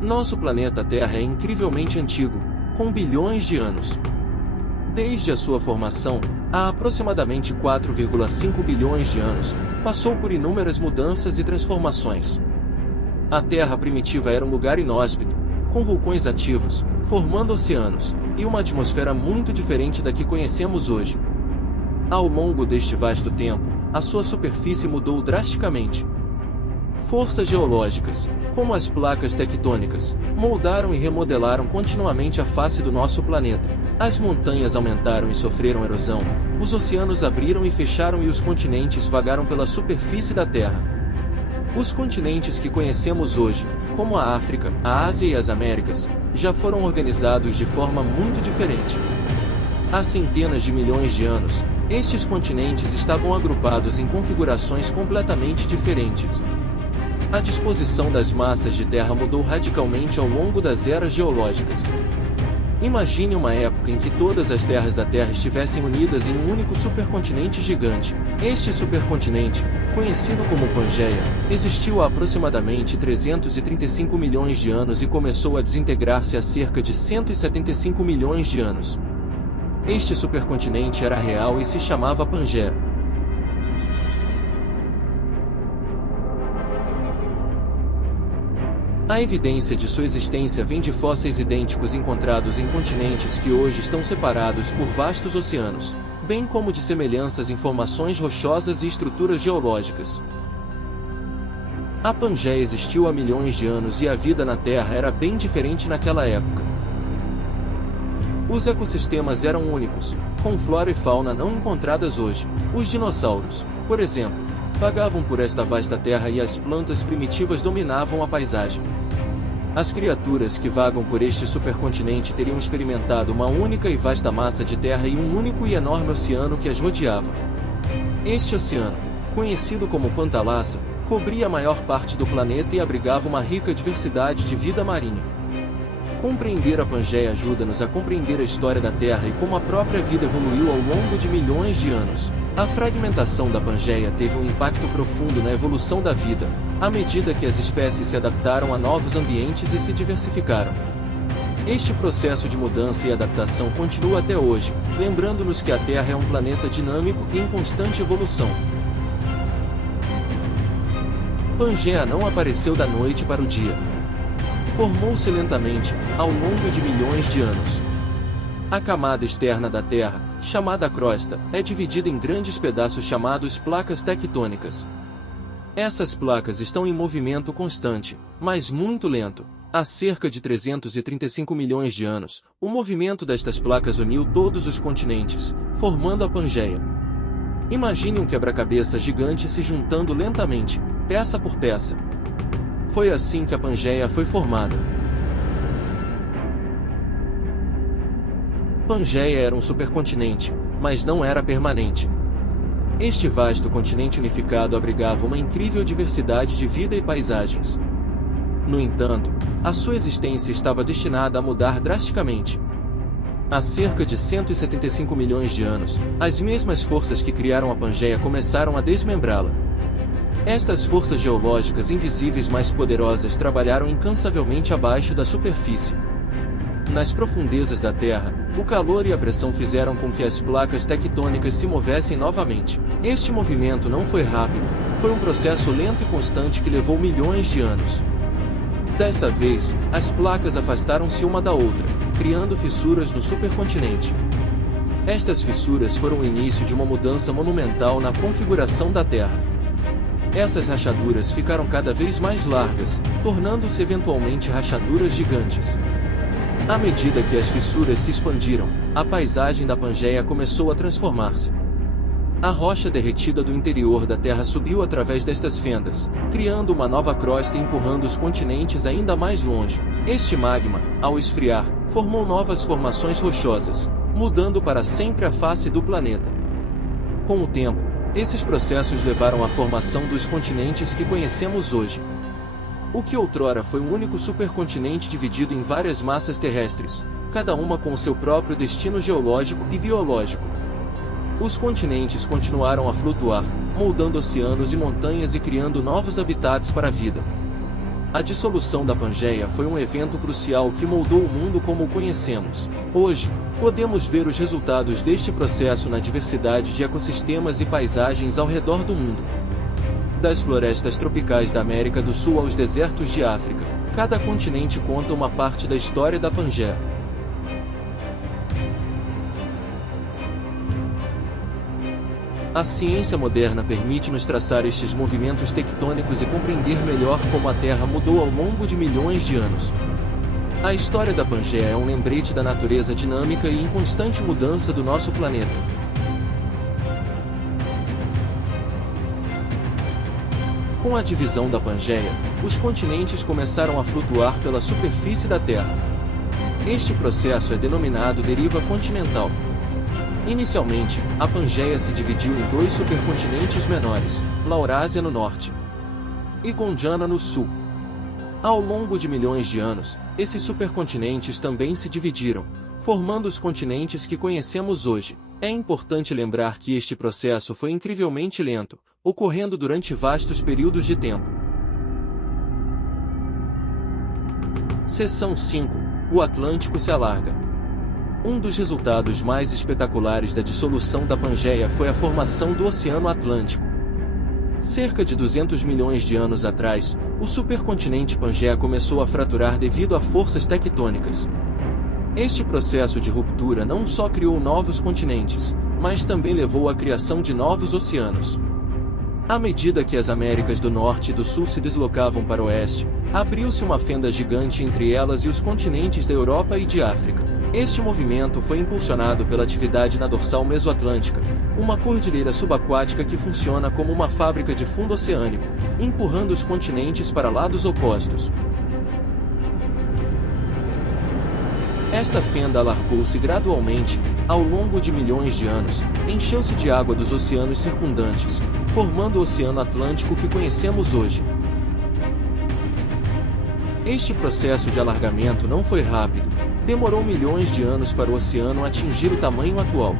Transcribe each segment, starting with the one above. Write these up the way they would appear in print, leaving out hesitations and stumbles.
Nosso planeta Terra é incrivelmente antigo, com bilhões de anos. Desde a sua formação, há aproximadamente 4,5 bilhões de anos, passou por inúmeras mudanças e transformações. A Terra primitiva era um lugar inóspito, com vulcões ativos, formando oceanos, e uma atmosfera muito diferente da que conhecemos hoje. Ao longo deste vasto tempo, a sua superfície mudou drasticamente. Forças geológicas, como as placas tectônicas, moldaram e remodelaram continuamente a face do nosso planeta. As montanhas aumentaram e sofreram erosão, os oceanos abriram e fecharam e os continentes vagaram pela superfície da Terra. Os continentes que conhecemos hoje, como a África, a Ásia e as Américas, já foram organizados de forma muito diferente. Há centenas de milhões de anos, estes continentes estavam agrupados em configurações completamente diferentes. A disposição das massas de terra mudou radicalmente ao longo das eras geológicas. Imagine uma época em que todas as terras da Terra estivessem unidas em um único supercontinente gigante. Este supercontinente, conhecido como Pangeia, existiu há aproximadamente 335 milhões de anos e começou a desintegrar-se há cerca de 175 milhões de anos. Este supercontinente era real e se chamava Pangeia. A evidência de sua existência vem de fósseis idênticos encontrados em continentes que hoje estão separados por vastos oceanos, bem como de semelhanças em formações rochosas e estruturas geológicas. A Pangeia existiu há milhões de anos e a vida na Terra era bem diferente naquela época. Os ecossistemas eram únicos, com flora e fauna não encontradas hoje. Os dinossauros, por exemplo, vagavam por esta vasta terra e as plantas primitivas dominavam a paisagem. As criaturas que vagam por este supercontinente teriam experimentado uma única e vasta massa de terra e um único e enorme oceano que as rodeava. Este oceano, conhecido como Pantalassa, cobria a maior parte do planeta e abrigava uma rica diversidade de vida marinha. Compreender a Pangeia ajuda-nos a compreender a história da Terra e como a própria vida evoluiu ao longo de milhões de anos. A fragmentação da Pangeia teve um impacto profundo na evolução da vida, à medida que as espécies se adaptaram a novos ambientes e se diversificaram. Este processo de mudança e adaptação continua até hoje, lembrando-nos que a Terra é um planeta dinâmico e em constante evolução. Pangeia não apareceu da noite para o dia. Formou-se lentamente, ao longo de milhões de anos. A camada externa da Terra, chamada crosta, é dividida em grandes pedaços chamados placas tectônicas. Essas placas estão em movimento constante, mas muito lento. Há cerca de 335 milhões de anos, o movimento destas placas uniu todos os continentes, formando a Pangeia. Imagine um quebra-cabeça gigante se juntando lentamente, peça por peça. Foi assim que a Pangeia foi formada. Pangeia era um supercontinente, mas não era permanente. Este vasto continente unificado abrigava uma incrível diversidade de vida e paisagens. No entanto, a sua existência estava destinada a mudar drasticamente. Há cerca de 175 milhões de anos, as mesmas forças que criaram a Pangeia começaram a desmembrá-la. Estas forças geológicas invisíveis mais poderosas trabalharam incansavelmente abaixo da superfície. Nas profundezas da Terra, o calor e a pressão fizeram com que as placas tectônicas se movessem novamente. Este movimento não foi rápido, foi um processo lento e constante que levou milhões de anos. Desta vez, as placas afastaram-se uma da outra, criando fissuras no supercontinente. Estas fissuras foram o início de uma mudança monumental na configuração da Terra. Essas rachaduras ficaram cada vez mais largas, tornando-se eventualmente rachaduras gigantes. À medida que as fissuras se expandiram, a paisagem da Pangeia começou a transformar-se. A rocha derretida do interior da Terra subiu através destas fendas, criando uma nova crosta e empurrando os continentes ainda mais longe. Este magma, ao esfriar, formou novas formações rochosas, mudando para sempre a face do planeta. Com o tempo, esses processos levaram à formação dos continentes que conhecemos hoje. O que outrora foi um único supercontinente dividido em várias massas terrestres, cada uma com seu próprio destino geológico e biológico. Os continentes continuaram a flutuar, moldando oceanos e montanhas e criando novos habitats para a vida. A dissolução da Pangeia foi um evento crucial que moldou o mundo como o conhecemos. Hoje, podemos ver os resultados deste processo na diversidade de ecossistemas e paisagens ao redor do mundo. Das florestas tropicais da América do Sul aos desertos de África, cada continente conta uma parte da história da Pangeia. A ciência moderna permite-nos traçar estes movimentos tectônicos e compreender melhor como a Terra mudou ao longo de milhões de anos. A história da Pangeia é um lembrete da natureza dinâmica e em constante mudança do nosso planeta. Com a divisão da Pangeia, os continentes começaram a flutuar pela superfície da Terra. Este processo é denominado deriva continental. Inicialmente, a Pangeia se dividiu em dois supercontinentes menores, Laurásia no norte e Gondwana no sul. Ao longo de milhões de anos, esses supercontinentes também se dividiram, formando os continentes que conhecemos hoje. É importante lembrar que este processo foi incrivelmente lento, ocorrendo durante vastos períodos de tempo. Seção 5. O Atlântico se alarga. Um dos resultados mais espetaculares da dissolução da Pangeia foi a formação do Oceano Atlântico. Cerca de 200 milhões de anos atrás, o supercontinente Pangeia começou a fraturar devido a forças tectônicas. Este processo de ruptura não só criou novos continentes, mas também levou à criação de novos oceanos. À medida que as Américas do Norte e do Sul se deslocavam para o oeste, abriu-se uma fenda gigante entre elas e os continentes da Europa e de África. Este movimento foi impulsionado pela atividade na dorsal mesoatlântica, uma cordilheira subaquática que funciona como uma fábrica de fundo oceânico, empurrando os continentes para lados opostos. Esta fenda alargou-se gradualmente, ao longo de milhões de anos, encheu-se de água dos oceanos circundantes, formando o Oceano Atlântico que conhecemos hoje. Este processo de alargamento não foi rápido, demorou milhões de anos para o oceano atingir o tamanho atual.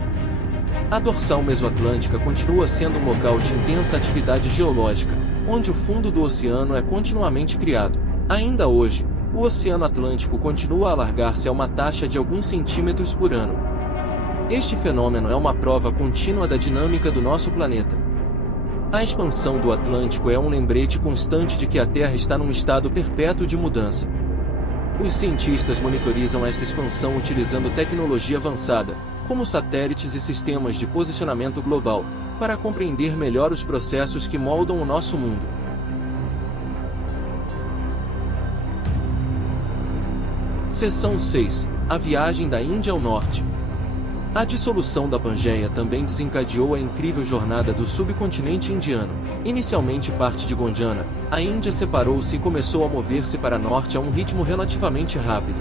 A dorsal mesoatlântica continua sendo um local de intensa atividade geológica, onde o fundo do oceano é continuamente criado. Ainda hoje, o Oceano Atlântico continua a alargar-se a uma taxa de alguns centímetros por ano. Este fenômeno é uma prova contínua da dinâmica do nosso planeta. A expansão do Atlântico é um lembrete constante de que a Terra está num estado perpétuo de mudança. Os cientistas monitorizam esta expansão utilizando tecnologia avançada, como satélites e sistemas de posicionamento global, para compreender melhor os processos que moldam o nosso mundo. Seção 6. A viagem da Índia ao norte. A dissolução da Pangeia também desencadeou a incrível jornada do subcontinente indiano. Inicialmente parte de Gondwana, a Índia separou-se e começou a mover-se para norte a um ritmo relativamente rápido.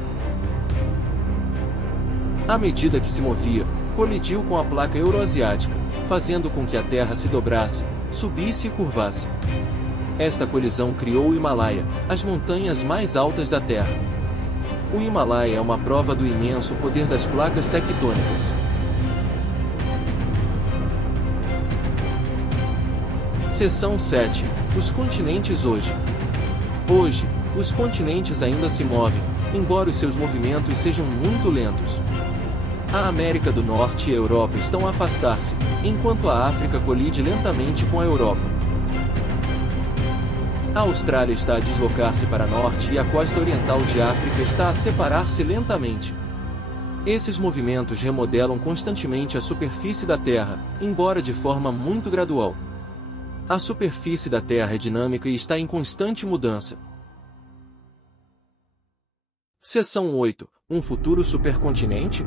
À medida que se movia, colidiu com a placa euroasiática, fazendo com que a Terra se dobrasse, subisse e curvasse. Esta colisão criou o Himalaia, as montanhas mais altas da Terra. O Himalaia é uma prova do imenso poder das placas tectônicas. Seção 7. Os continentes hoje. Hoje, os continentes ainda se movem, embora os seus movimentos sejam muito lentos. A América do Norte e a Europa estão a afastar-se, enquanto a África colide lentamente com a Europa. A Austrália está a deslocar-se para norte e a costa oriental de África está a separar-se lentamente. Esses movimentos remodelam constantemente a superfície da Terra, embora de forma muito gradual. A superfície da Terra é dinâmica e está em constante mudança. Seção 8. Um futuro supercontinente?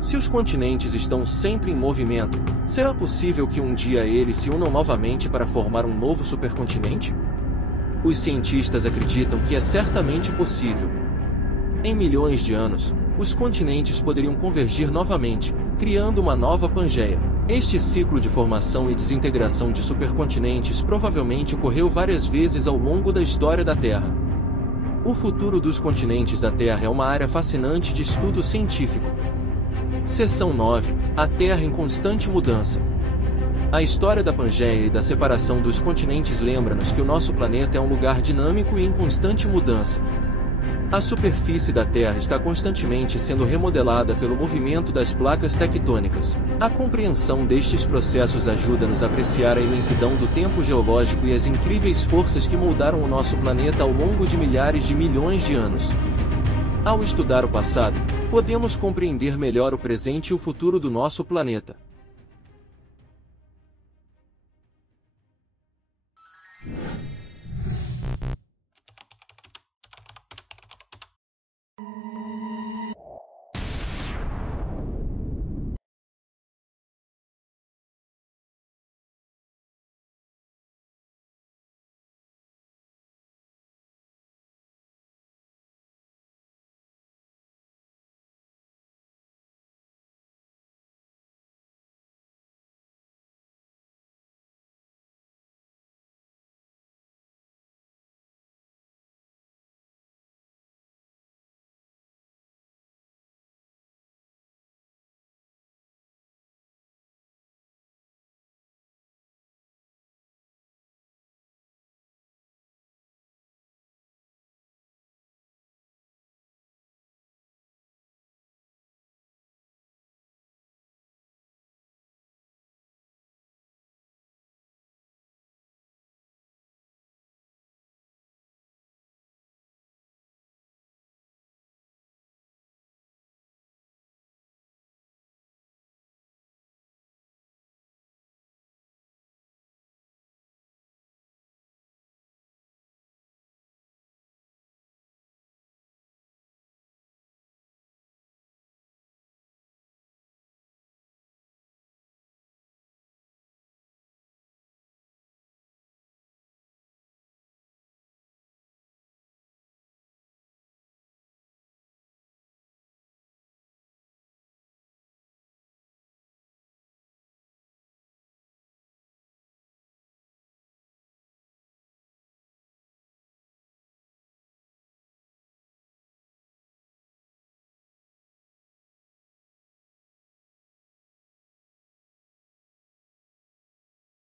Se os continentes estão sempre em movimento, será possível que um dia eles se unam novamente para formar um novo supercontinente? Os cientistas acreditam que é certamente possível. Em milhões de anos, os continentes poderiam convergir novamente, criando uma nova Pangeia. Este ciclo de formação e desintegração de supercontinentes provavelmente ocorreu várias vezes ao longo da história da Terra. O futuro dos continentes da Terra é uma área fascinante de estudo científico. Seção 9. A Terra em constante mudança. A história da Pangeia e da separação dos continentes lembra-nos que o nosso planeta é um lugar dinâmico e em constante mudança. A superfície da Terra está constantemente sendo remodelada pelo movimento das placas tectônicas. A compreensão destes processos ajuda-nos a apreciar a imensidão do tempo geológico e as incríveis forças que moldaram o nosso planeta ao longo de milhares de milhões de anos. Ao estudar o passado, podemos compreender melhor o presente e o futuro do nosso planeta.